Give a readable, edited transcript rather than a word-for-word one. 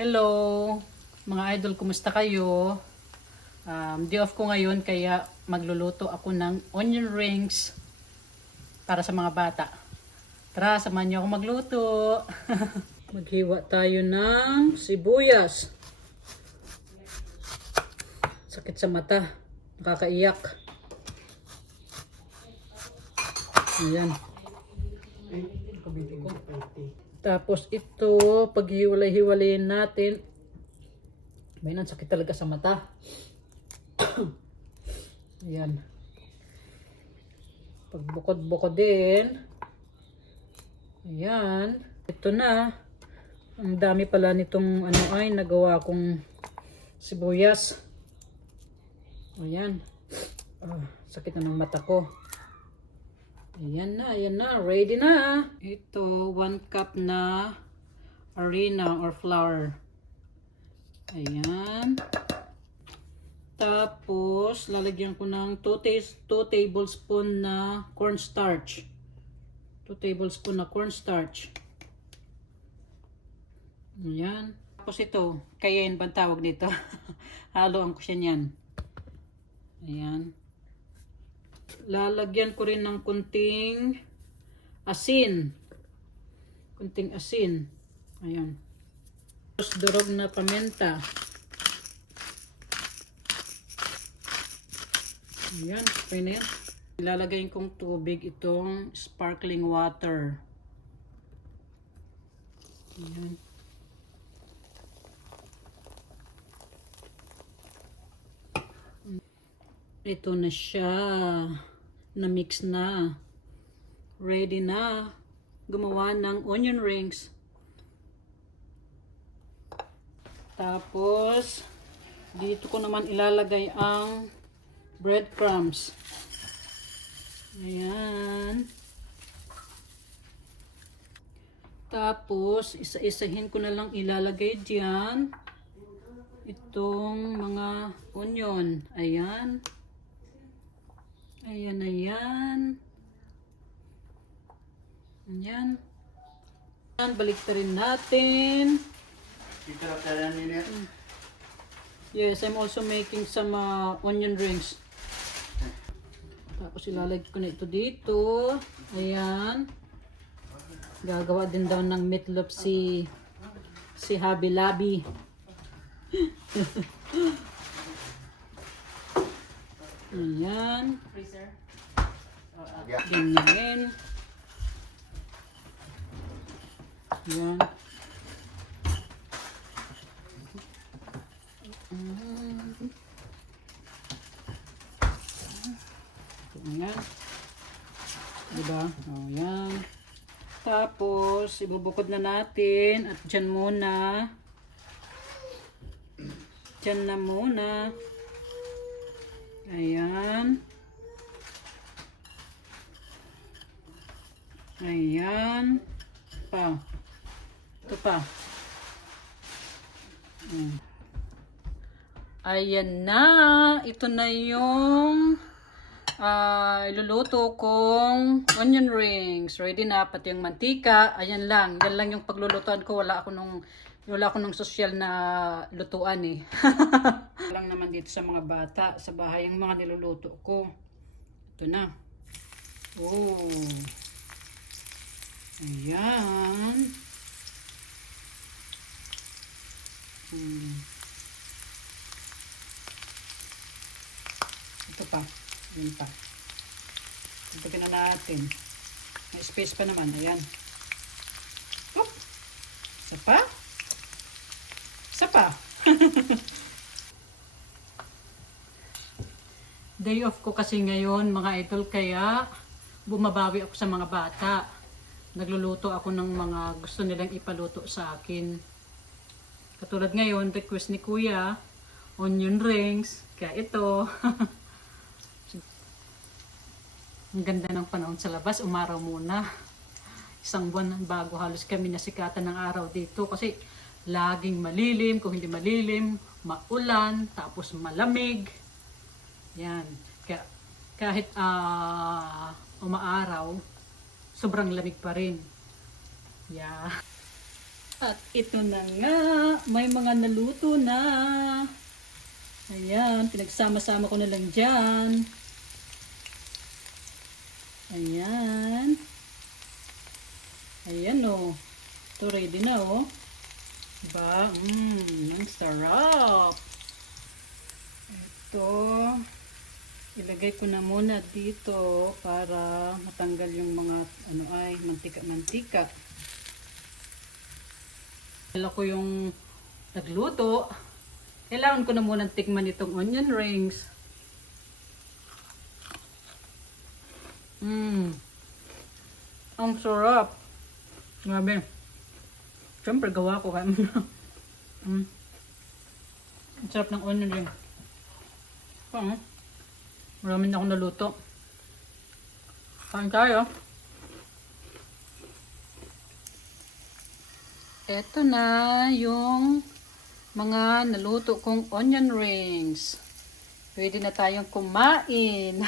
Hello, mga idol, kumusta kayo? Day off ko ngayon kaya magluluto ako ng onion rings para sa mga bata. Tara, samahan niyo ako magluto. Maghiwa tayo ng sibuyas. Sakit sa mata, nakakaiyak. Ayan. Tapos ito, paghiwalay-hiwalayin natin. May sakit talaga sa mata. Ayan. Pagbukod-bukod din. Ayan. Ito na. Ang dami pala nitong nagawa kong sibuyas. Ayan. Sakit na ng mata ko. Ayan na, ready na. Ito, 1 cup na harina or flour. Ayan. Tapos, lalagyan ko ng 2 tablespoon na cornstarch. 2 tablespoon na cornstarch. Ayan. Tapos ito, cayenne ba tawag dito? Haluan ko siya niyan. Ayan. Lalagyan ko rin ng kunting asin. Kunting asin. Ayan. Tapos durog na paminta. Ayan. Okay na yan. Ilalagay kong tubig itong sparkling water. Ayan. Ito na siya. Na-mix na. Ready na. Gumawa ng onion rings. Tapos, dito ko naman ilalagay ang breadcrumbs. Ayan. Tapos, isa-isahin ko na lang ilalagay diyan itong mga onion. Ayan. Ayan, ayan. Ayan. Ayan, baliktarin natin. Yes, I'm also making some onion rings. Tapos ilalagay ko na ito dito. Ayan. Gagawa din daw ng meatloaf si Habi Labi. Ayan. Freezer. Ganyan. Ayan. Ayan. Diba? Ayan. Tapos, ibubukod na natin. At dyan muna. Dyan na muna. Ayan. Ayan. Pa. Ito pa. Ayan na. Ito na yung iluluto kong onion rings. Ready na. Pati yung mantika. Ayan lang. Yan lang yung paglulutuan ko. Wala ako nung social na lutuan eh. Lang naman dito sa mga bata. Sa bahay yung mga niluluto ko. Ito na. Oh. Ayan. Ito pa. Ayan pa. Ito na natin. May space pa naman. Ayan. Oop. Isa pa. Isa pa. Day off ko kasi ngayon mga idol, kaya bumabawi ako sa mga bata. Nagluluto ako ng mga gusto nilang ipaluto sa akin. Katulad ngayon, request ni Kuya, onion rings. Kaya ito. Ang ganda ng panahon sa labas, umaraw muna. Isang buwan bago halos kami nasikatan ng araw dito kasi laging malilim, kung hindi malilim, maulan, tapos malamig. Yan. Kaya kahit umaaraw, sobrang lamig pa rin. Yeah. At ito na nga, may mga naluto na. Ayan, pinagsama-sama ko na lang dyan. Ayan. Ayan o. Ito ready na o. Diba? Ang sarap. Ito. Ilagay ko na muna dito para matanggal yung mga mantika-mantika. Alam ko yung nagluto. Kailangan ko na muna tikman itong onion rings. Ang sarap. Grabe. Siyempre gawa ko kaya. Ang sarap ng onion ring. Marami na akong naluto. Kain tayo. Ito na yung mga naluto kong onion rings. Pwede na tayong kumain.